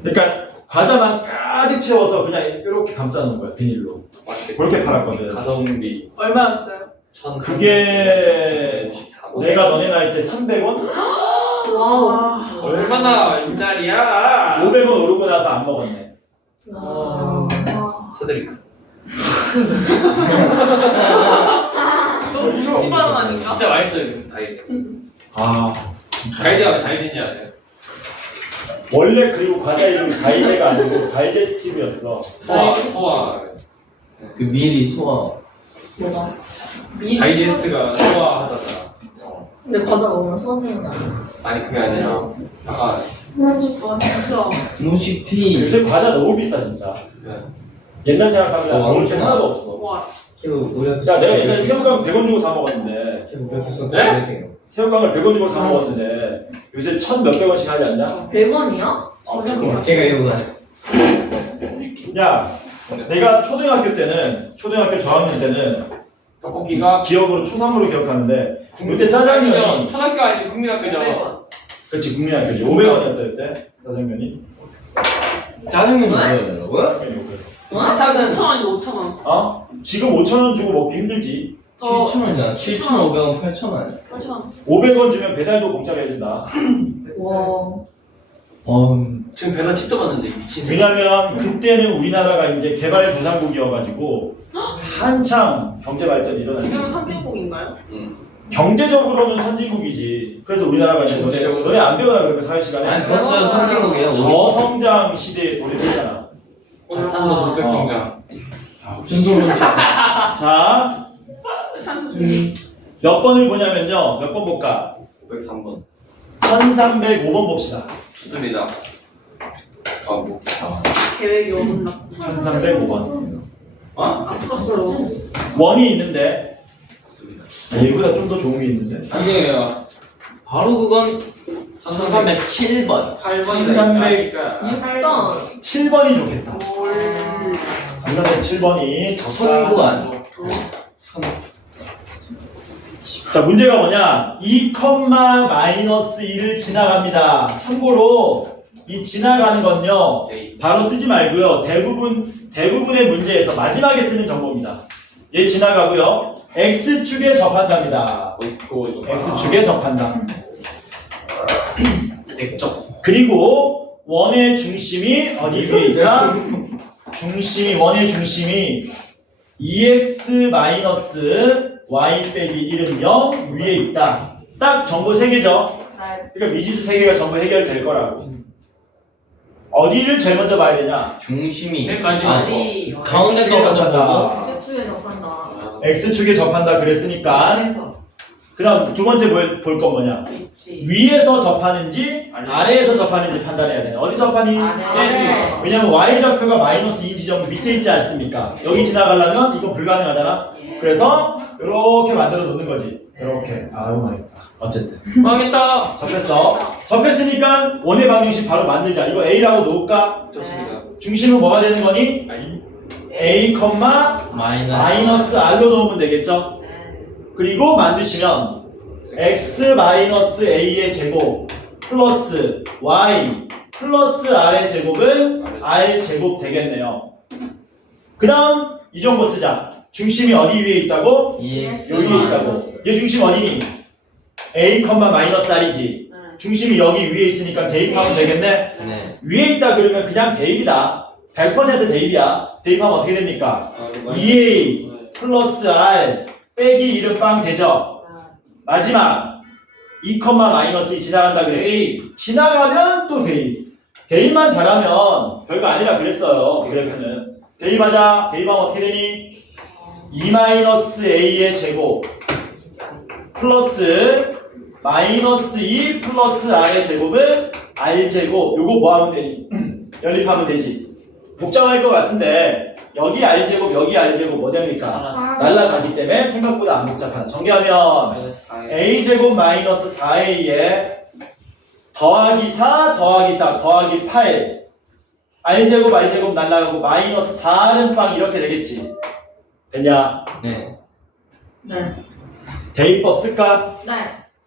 그러니까 과자만 가득 채워서 그냥 이렇게 감싸놓은 거야 비닐로. 그렇게 팔았거든. 가성비. 얼마였어요? 그게 내가 너네 나이 때 300원? 와우. 얼마나 옛날이야. 500원 오르고 나서 안 먹었네. 와. 서드리크. 너무 20만 원 아닌가? 진짜 맛있어요. 다이제. 아 다이제가 다이제인지 아세요? 원래 그리고 과자 이름이 다이제가 아니고 다이제스티브였어. 소화. 그 미리 소화. 뭐가? 다이제스트가 소화하다가. 근데 과자 먹으면 소화되는 거 아니야? 아니 그게 아니라 약간 와 진짜. 무식티. 요새 과자 너무 비싸 진짜. 옛날 생각하면 먹을 게 하나도 없어. 와. 야 내가 옛날에 새우깡 100원 주고 사 먹었는데 새우깡을 100원 주고 사 먹었는데 요새 1,몇백 원씩 하지 않냐? 100원이야? 걔가 이러고 다녀. 야 내가 초등학교 저학년 때는 떡볶이가 기억으로 초삼으로 기억하는데 그때 짜장면이 초등학교 아니지 국민학교죠. 그렇지 국민학교지 500원이었다 그때 짜장면이. 짜장면이 뭐예요, 여러분? 사탕은 5,000원인데 5,000원. 어? 지금 5,000원 주고 먹기 힘들지. 7,000원이잖아. 7,500원, 8,000원. 8,000원. 500원 주면 배달도 공짜로 해준다. 와. 지금 배달 칩도 받는데 미친. 왜냐면 그때는 우리나라가 이제 개발도상국이어가지고 한참 경제 발전이 일어났지. 지금 선진국인가요? 경제적으로는 선진국이지. 그래서 우리나라가 이제 너네 안 배우나 그러면 사회 시간에 아니 벌써 선진국이에요. 저성장 시대에 돌입했잖아. 탄소 녹색 성장. 자, 몇 번을 보냐면요. 몇 번 볼까? 503번. 1305번 봅시다. 좋습니다. 뭐. 계획이 오는다. 1305번. 아? 앞섰어. 원이 있는데 좋습니다. 얘보다 좀 더 좋은 게 있는데. 아니에요. 바로 그건 1307번. 8번이다. 1300. 6번. 7번이 좋겠다. 뭘. 1307번이 선구안. 자, 문제가 뭐냐? 2, 마이너스 2를 지나갑니다. 참고로 이 지나가는 건요. 바로 쓰지 말고요. 대부분의 문제에서 마지막에 쓰는 정보입니다. 얘 지나가고요. x축에 접한답니다. 그거 좀. x축에 접한다. 액적. 그리고 원의 중심이 어디 위에 있다? 원의 중심이 2x 마이너스 y 빼기 1은 0 위에 있다. 딱 정보 3개죠. 네. 그러니까 미지수 3개가 전부 해결될 거라고. 어디를 제일 먼저 봐야 되냐? 중심이 맨 마지막 아니, 거. 가운데 X축에 거 먼저 접한다. 보고 X축에 접한다. X축에 접한다 그랬으니까 그래서 그 다음 두 번째 볼 건 뭐냐? 위치. 위에서 접하는지 아래에서 접하는지 판단해야 되네. 어디 접하니? 네. 왜냐면 y 좌표가 마이너스 2인 지점 밑에 있지 않습니까? 여기 지나가려면 이건 불가능하잖아. 그래서 이렇게 만들어 놓는 거지. 이렇게. 아유 망했다. 어쨌든 망했다. 접했으니까 원의 방정식 바로 만들자. 이거 A라고 놓을까? 좋습니다. 중심은 뭐가 되는 거니? A, 마이너스 R로 놓으면 되겠죠? 그리고 만드시면 x 마이너스 a의 제곱 플러스 y 플러스 r의 제곱은 r 제곱 되겠네요. 그 다음 이 정보 쓰자. 중심이 어디 위에 있다고? EX 여기 위에 있다고. 얘 중심 어디니? a, 마이너스 r이지. 중심이 여기 위에 있으니까 대입하면 되겠네. 네. 위에 있다 그러면 그냥 대입이다. 100% 대입이야. 대입하면 어떻게 됩니까? 2a 플러스 r 빼기 1은 빵 되죠? 마지막 2, 마이너스 2 지나간다 그랬지? 지나가면 또 대입. 대입만 잘하면 별거 아니라 그랬어요. 그래프는. 대입하자. 대입하면 어떻게 되니? 2 마이너스 a의 제곱 플러스 마이너스 2 플러스 r의 제곱은 r 제곱. 요거 뭐 하면 되니? 연립하면 되지. 복잡할 것 같은데 여기 r 제곱 여기 r 제곱 뭐 됩니까? 날라가기 때문에 생각보다 안 복잡하다. 정리하면 a 제곱 마이너스 4a에 더하기 4 더하기 4 더하기 8 r 제곱 날라가고 마이너스 4는 빵 이렇게 되겠지. 됐냐? 네. 네. 대입법 쓸까? 네.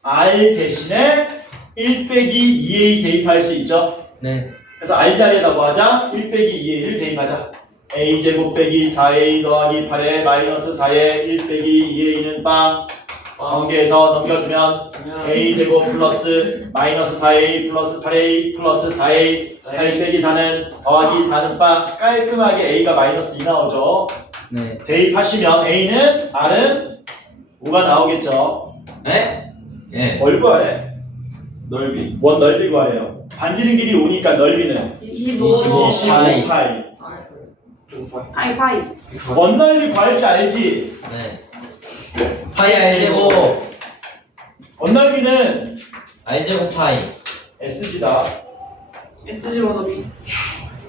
r 대신에 1 빼기 2a 대입할 수 있죠? 네. 그래서 r 자리에다 뭐 하자? 1 빼기 2a를 대입하자. a 제곱 빼기 4a 더하기 8에 마이너스 4에 1 빼기 2a는 빵. 전개해서 넘겨주면 a 제곱 플러스 마이너스 4a 플러스 8a 플러스 4a 8 빼기 4는 더하기 4는 빵. 깔끔하게 a가 마이너스 2 나오죠. 네. 대입하시면 a는 r은 5가 나오겠죠. 네? 예. 뭘 구하래? 넓이. 원 넓이 구하래요. 반지름 길이 5니까 넓이는 25 25파이. 파이. 원 넓이 구할 줄 알지? 네. 파이 R제곱 원 넓이는 R제곱 파이 SG다. SG 원업이.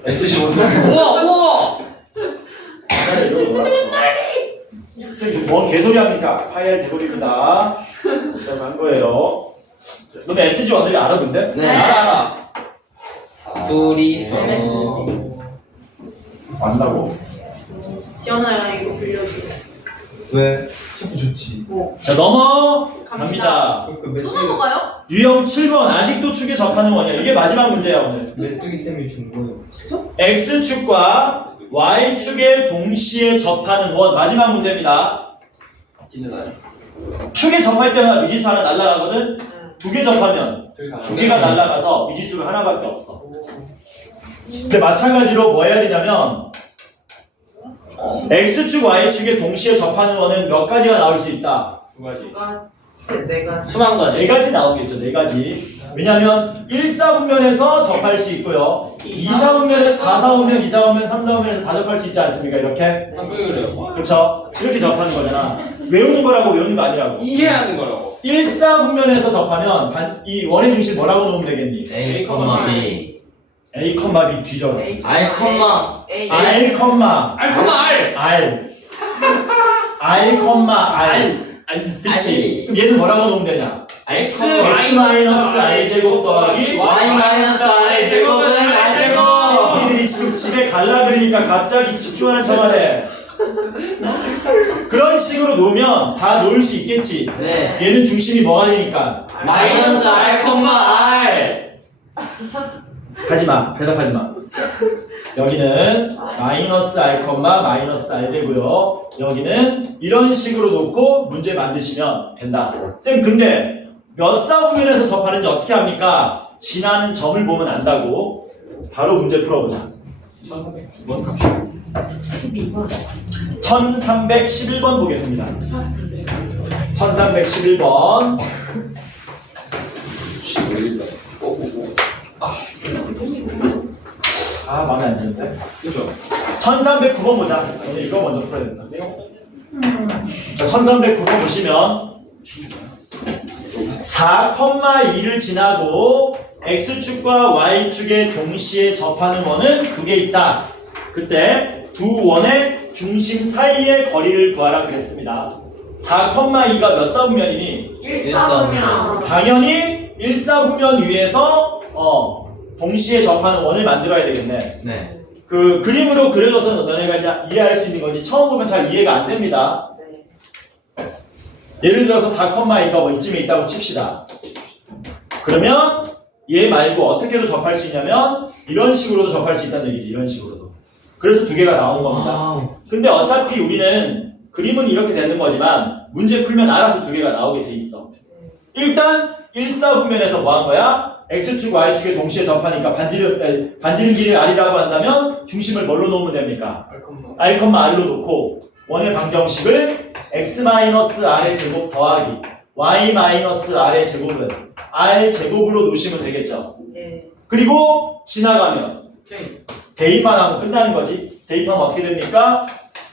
SG 원 우와 우와. 선생님 뭐 개소리 합니까? 파이알 제곱입니다. 제가 한 거예요. 너네 SG 원들이 알아 근데? 네. 알아. 둘이서 안다고? 지연아야 이거 빌려줘. 왜? 셰프 좋지. 자 넘어갑니다. 그 또 넘어가요? 유형 7번 아직도 축에 접하는 원이야. 이게 마지막 문제야 오늘. 메뚜기 쌤이 준 거예요. X축과 Y축에 동시에 접하는 원 마지막 문제입니다. 찌는아요. 축에 접할 때마다 미지수 하나 날아가거든. 두 개 접하면 두 개가 날아가서 미지수가 하나밖에 없어. 근데 마찬가지로 뭐 해야 되냐면 X축, Y축에 동시에 접하는 원은 몇 가지가 나올 수 있다? 두 가지. 누가 내가 수만 가지. 네 가지 나오겠죠. 네 가지. 왜냐하면 1사분면에서 접할 수 있고요. 2사분면, 4사분면, 2사분면, 3사분면에서 다 접할 수 있지 않습니까? 이렇게. 아 그래요. 그렇죠? 이렇게 접하는 거잖아. 외우는 거라고 외우는 거 아니라고. 이해하는 거라고. 1사분면에서 접하면 이 원의 중심 뭐라고 놓으면 되겠니? A, B A, B 뒤져라. R, A. R, 알코마 알. 그치? 그럼 얘는 뭐라고 놓으면 되냐? X X 마이너스 R 제곱 더하기 Y 마이너스 R 제곱은 R 제곱 너희들이 지금 집에 갈라 그러니까 갑자기 집중하는 척하네. 그런 식으로 놓으면 다 놓을 수 있겠지. 네. 얘는 중심이 뭐가 되니까. 마이너스 R, R. 하지마. 대답하지마. 여기는 마이너스 R, 마이너스 R 되고요. 여기는 이런 식으로 놓고 문제 만드시면 된다. 쌤 근데 몇 사분면에서 접하는지 어떻게 합니까? 지나는 점을 보면 안다고. 바로 문제 풀어보자. 1311번 보겠습니다. 1311번. 아, 마음에 안 드는데? 그죠? 1309번 보자. 오늘 이거 먼저 풀어야 된다. 자, 1309번 보시면 4,2를 지나고 X축과 Y축에 동시에 접하는 원은 두 개 있다. 그때 두 원의 중심 사이의 거리를 구하라 그랬습니다. 4,2가 몇 사분면이니? 1사분면. 당연히 1사분면 위에서 동시에 접하는 원을 만들어야 되겠네. 네. 그 그림으로 그려줘서 너네가 이제 이해할 수 있는 거지 처음 보면 잘 이해가 안 됩니다. 예를 들어서 4,2가 뭐 이쯤에 있다고 칩시다. 그러면 얘 말고 어떻게도 접할 수 있냐면 이런 식으로도 접할 수 있다는 얘기지. 이런 식으로도. 그래서 두 개가 나오는 겁니다. 와우. 근데 어차피 우리는 그림은 이렇게 되는 거지만 문제 풀면 알아서 두 개가 나오게 돼 있어. 일단 1사분면에서 뭐 한 거야? X축, Y축에 동시에 접하니까 반지름 길이를 R이라고 한다면 중심을 뭘로 놓으면 됩니까? R, R로 놓고 원의 방정식을 X-R의 제곱 더하기 Y-R의 제곱은 R 제곱으로 놓으시면 되겠죠. 그리고 지나가면 대입만 하면 끝나는 거지. 대입하면 어떻게 됩니까?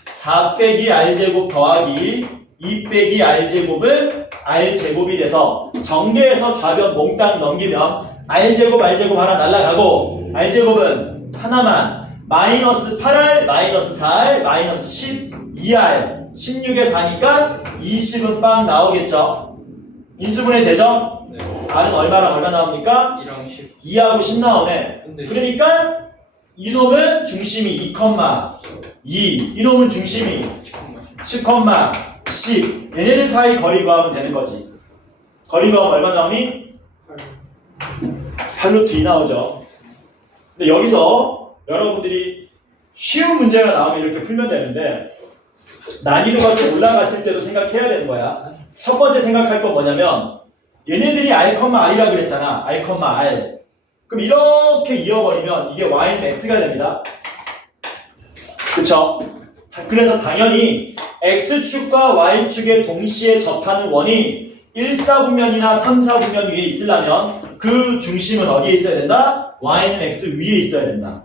4 빼기 R제곱 더하기 2 빼기 R제곱은 R제곱이 돼서 정계에서 좌변 몽땅 넘기면 R제곱 하나 날라가고 R제곱은 하나만 마이너스 8R, 마이너스 4R, 마이너스 12R 16에 4니까 20은 빵 나오겠죠. 인수분해 되죠? 네. R은 얼마랑 얼마 나옵니까? 2랑 10. 2하고 10 나오네. 근데 그러니까 이놈은 중심이 2,2 이놈은 중심이 10,10 얘네들 사이 거리 구하면 되는 거지. 거리 구하면 얼마 나오니? 8루트 2 나오죠. 근데 여기서 여러분들이 쉬운 문제가 나오면 이렇게 풀면 되는데 난이도가 좀 올라갔을 때도 생각해야 되는 거야. 첫 번째 생각할 건 뭐냐면 얘네들이 R,R이라고 그랬잖아. R,R. 그럼 이렇게 이어버리면 이게 Y는 X가 됩니다. 그쵸? 그래서 당연히 X축과 Y축에 동시에 접하는 원이 1사분면이나 3사분면 위에 있으려면 그 중심은 어디에 있어야 된다? Y는 X 위에 있어야 된다.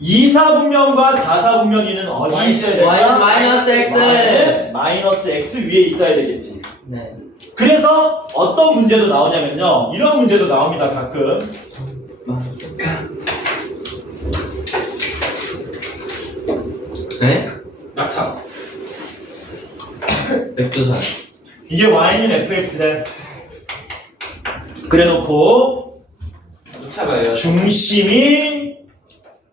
2사분면과 4사분면이는 어디에 있어야 된다? Y는 마이너스 X. Y는 마이너스 X 위에 있어야 되겠지. 네. 그래서 어떤 문제도 나오냐면요. 이런 문제도 나옵니다. 가끔. 네? 낙타. 백두산. 이게 Y는 FX래. 그래놓고 쫓아가요. 중심이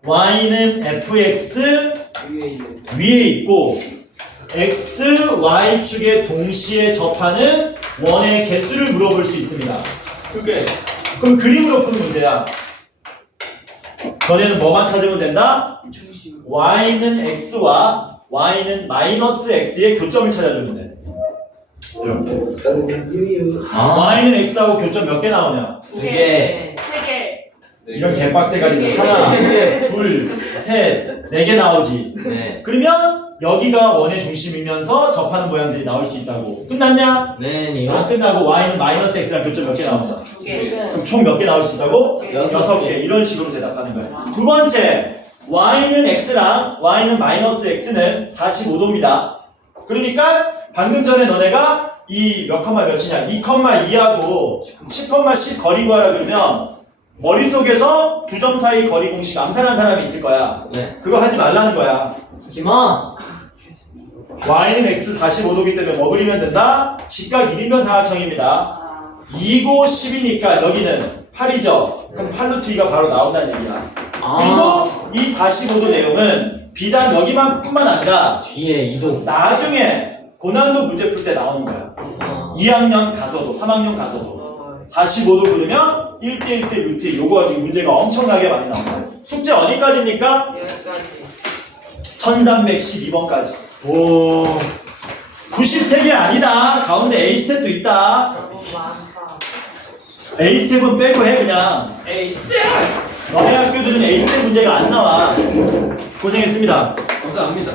Y는 FX 위에 있는. 위에 있고 X, Y축에 동시에 접하는 원의 개수를 물어볼 수 있습니다. 그게 그럼 그림으로 푸는 문제야. 너네는 뭐만 찾으면 된다? Y는 X와 Y는 마이너스 X의 교점을 찾아주면 돼. 이렇게. Y는 X하고 교점 몇 개 나오냐? 2개. 3개. 이런 개빡대가리들 하나, 둘, 셋, 4개 나오지. 네. 그러면 여기가 원의 중심이면서 접하는 모양들이 나올 수 있다고. 끝났냐? 네니요. 안 끝나고 Y는 마이너스 X랑 교점 몇 개 나왔어? 2개. 그럼 총 몇 개 나올 수 있다고? 6개. 6개. 이런 식으로 대답하는 거야. 두 번째, Y는 X랑 Y는 마이너스 X는 45도입니다. 그러니까 방금 전에 너네가 이 몇 컴마 몇이냐? 2,2하고 10,10 거리 구하라 그러면 머릿속에서 두 점 사이 거리 공식 암산한 사람이 있을 거야. 네. 그거 하지 말라는 거야. 하지마. Y는 X 45도기 때문에 뭐 그리면 된다? 직각 1인변 사각형입니다. 2고 10이니까 여기는 8이죠. 그럼 8루트 2가 바로 나온다는 얘기야. 그리고 이 45도 내용은 비단 여기만뿐만 아니라 뒤에 이동. 나중에 고난도 문제 풀 때 나오는 거야. 2학년 가서도, 3학년 가서도. 45도 그러면 1대1대 루트 요거 가지고 문제가 엄청나게 많이 나와요. 숙제 어디까지입니까? 여기까지. 1312번까지. 오. 93개 아니다. 가운데 A 스텝도 있다. 너무 많다. A 스텝은 빼고 해 그냥. 에이씨! 너네 학교들은 A 스텝 문제가 안 나와. 고생했습니다. 감사합니다.